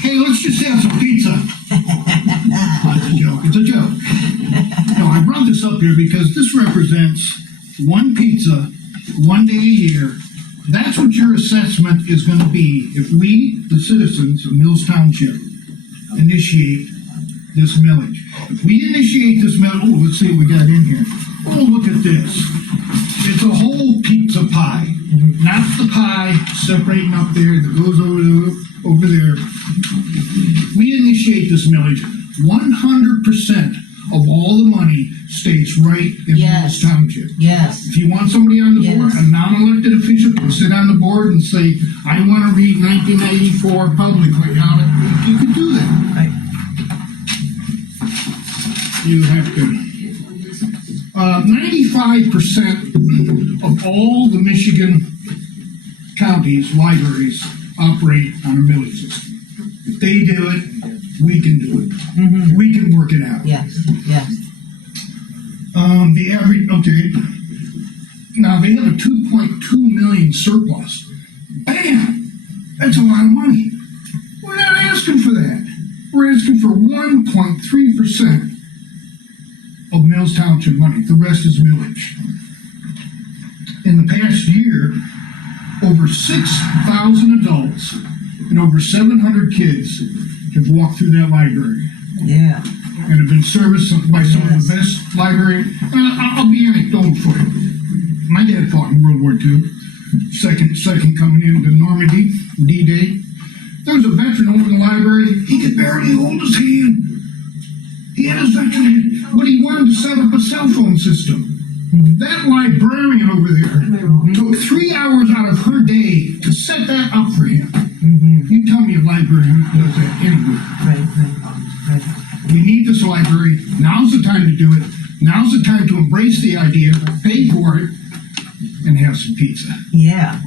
Hey, let's just have some pizza. It's a joke. It's a joke. No, I brought this up here because this represents one pizza, 1 day a year. That's what your assessment is going to be if we, the citizens of Mills Township, initiate this millage. If we initiate this millage, oh, let's see what we got in here. Oh, look at this. It's a whole pizza pie. Not the pie separating up there that goes over there. We initiate this millage. 100% of all the money stays right in Mills Township. Yes. If you want somebody on the board, a non-elected official can sit on the board and say, I want to read 1994 publicly on it. You can do that. Right. You have to. 95% of all the Michigan counties, libraries, operate on a millage system. If they do it, we can do it. Mm-hmm. We can work it out. Yes, yes. The average, okay. Now they have a 2.2 million surplus. Bam! That's a lot of money. We're not asking for that. We're asking for 1.3% of Mills Township money. The rest is millage. In the past year, over 6,000 adults and over 700 kids have walked through that library. Yeah. And have been serviced by some of the best library. I'll be anecdotal for you. My dad fought in World War II. Second coming into Normandy, D-Day. There was a veteran over in the library. He could barely hold his hand. He had his veteran hand, but he wanted to set up a cell phone system. That librarian over there took 3 hours out of her day to set that up for him. You tell me a librarian does that anywhere. Right. We need this library. Now's the time to do it. Now's the time to embrace the idea, pay for it, and have some pizza. Yeah.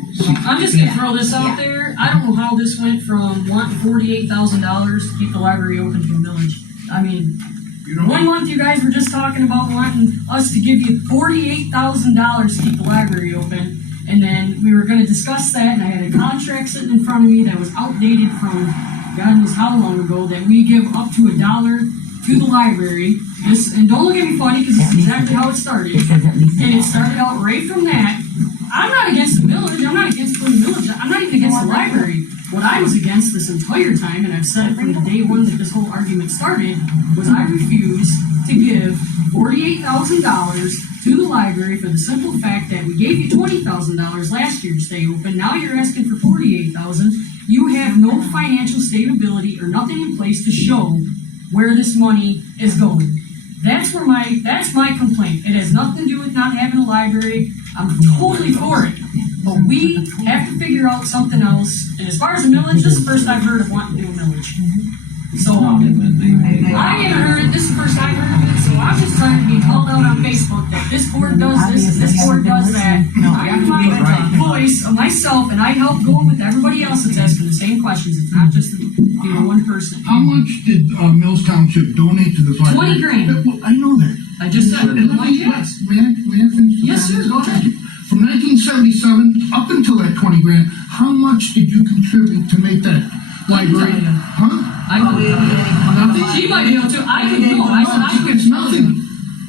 I'm just gonna throw this out there. I don't know how this went from wanting $48,000 to keep the library open to a millage. I mean, You know, 1 month you guys were just talking about wanting us to give you $48,000 to keep the library open, and then we were gonna discuss that, and I had a contract sitting in front of me that was outdated from God knows how long ago, that we give up to $1 to the library. And don't look at me funny, because it's exactly how it started. And it started out right from that. I'm not against the millage. I'm not against putting the millage. I'm not even against the library. What I was against this entire time, and I've said it from the day one that this whole argument started, was I refused to give $48,000 to the library for the simple fact that we gave you $20,000 last year to stay open. Now you're asking for $48,000. You have no financial stability or nothing in place to show where this money is going. That's my complaint. It has nothing to do with not having a library. I'm totally for it. But we have to figure out something else. And as far as a millage, this is the first I've heard of wanting to do a millage. So, I haven't heard it. This is the first I've heard of it. So I'm just trying to be called out on Facebook that this board does this and this board does that. I have my voice of myself, and I help go with everybody else that's asking the same questions. It's not just one person. how much did Mills Township donate to this library? 20 grand. Well, I know that. I just said it. Yes. May I finish? Yes, sir. Go ahead. From 1977 up until that 20 grand, how much did you contribute to make that library? tell you. Huh? I Nothing? She might be able to. I can know. I said I could. It's nothing.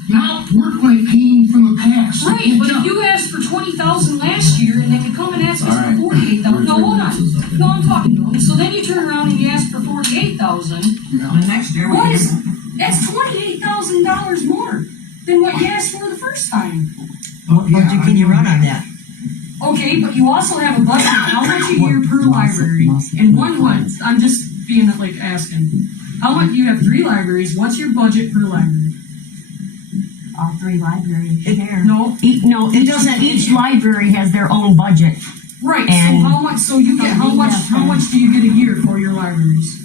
Now we're like paying from the past. Right, but if you asked for $20,000 last year and then you come and ask us for $48,000, no, hold on. No, I'm talking to them. So then you turn around and you ask for $48,000. The next year, What is? That's $28,000 more than what you asked for the first time. what budget can you run on that? Okay, but you also have a budget of how much a year per library, and one month. I'm just being like asking. How much? You have 3 libraries. What's your budget per library? All 3 libraries share. No. No, it doesn't. Each library has their own budget. Right. And- so how much? So you get how much? How much do you get a year for your libraries?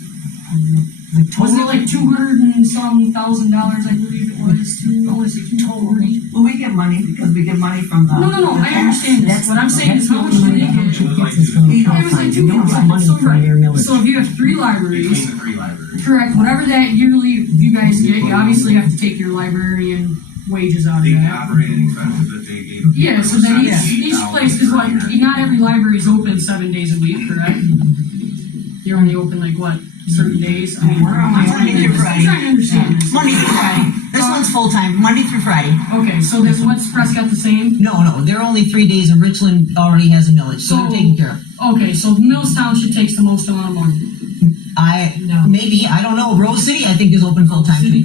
Wasn't it like $200 and some thousand, I believe it was? I want to say 240. Well, we get money because we get money from the. No. I understand this. What I'm saying is, how much do they get? It was like You don't get money so from your millage. So if you have 3 libraries, Between the 3 libraries. correct? Whatever that yearly you guys get, you obviously have to take your librarian wages out of The that. operating expenses that they gave. Yeah, so then each place, cause what, not every library is open 7 days a week, correct? You're only open like what, certain days? I mean, We're only Monday through I'm Friday. trying to understand this. Monday through Friday. This one's full-time, Monday through Friday. Okay, so then what's Prescott the same? No, they're only 3 days and Richland already has a millage, so they're So- taken care of. Okay, so Mills Township takes the most amount of money. Maybe, I don't know, Rose City I think is open full-time too.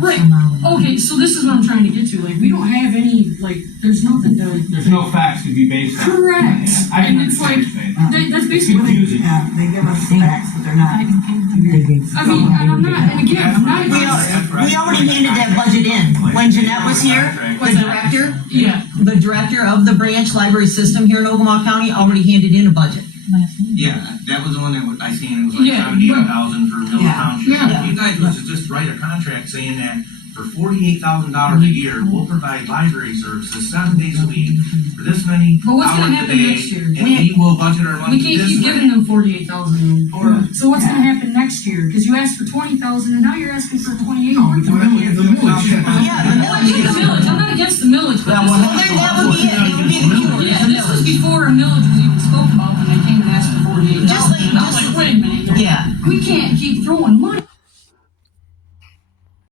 Right, okay, so this is what I'm trying to get to, like, we don't have any, like, there's nothing to. There's no facts to be based on. Correct, I and it's like, that's basically what. Confusing. Yeah, they give us facts, but they're not. I mean, and I'm not, and again, I'm not against. We already handed that budget in. When Jeanette was here, What's the that? director, Yeah, the director of the branch library system here in Ogama County already handed in a budget. Yeah, that was the one that I seen, it was like Yeah, 78,000 for Middle Yeah. Township. Yeah. You guys was to just write a contract saying that for $48,000 a year, we'll provide library services 7 days a week for this many But what's gonna hours a happen day, next year? and we will budget our money we can't this keep way. giving them 48,000, or, so what's gonna happen next year? Cause you asked for 20,000 and now you're asking for 28. No, the millage, the millage. Yeah, the Well, I get the millage, I'm not against the millage, but Well, this then that would be it. It would be the cure. yeah, this was before a millage was even spoke about when they came and asked for 48,000. Just like- And I was like, wait a minute, Yeah. we can't keep throwing money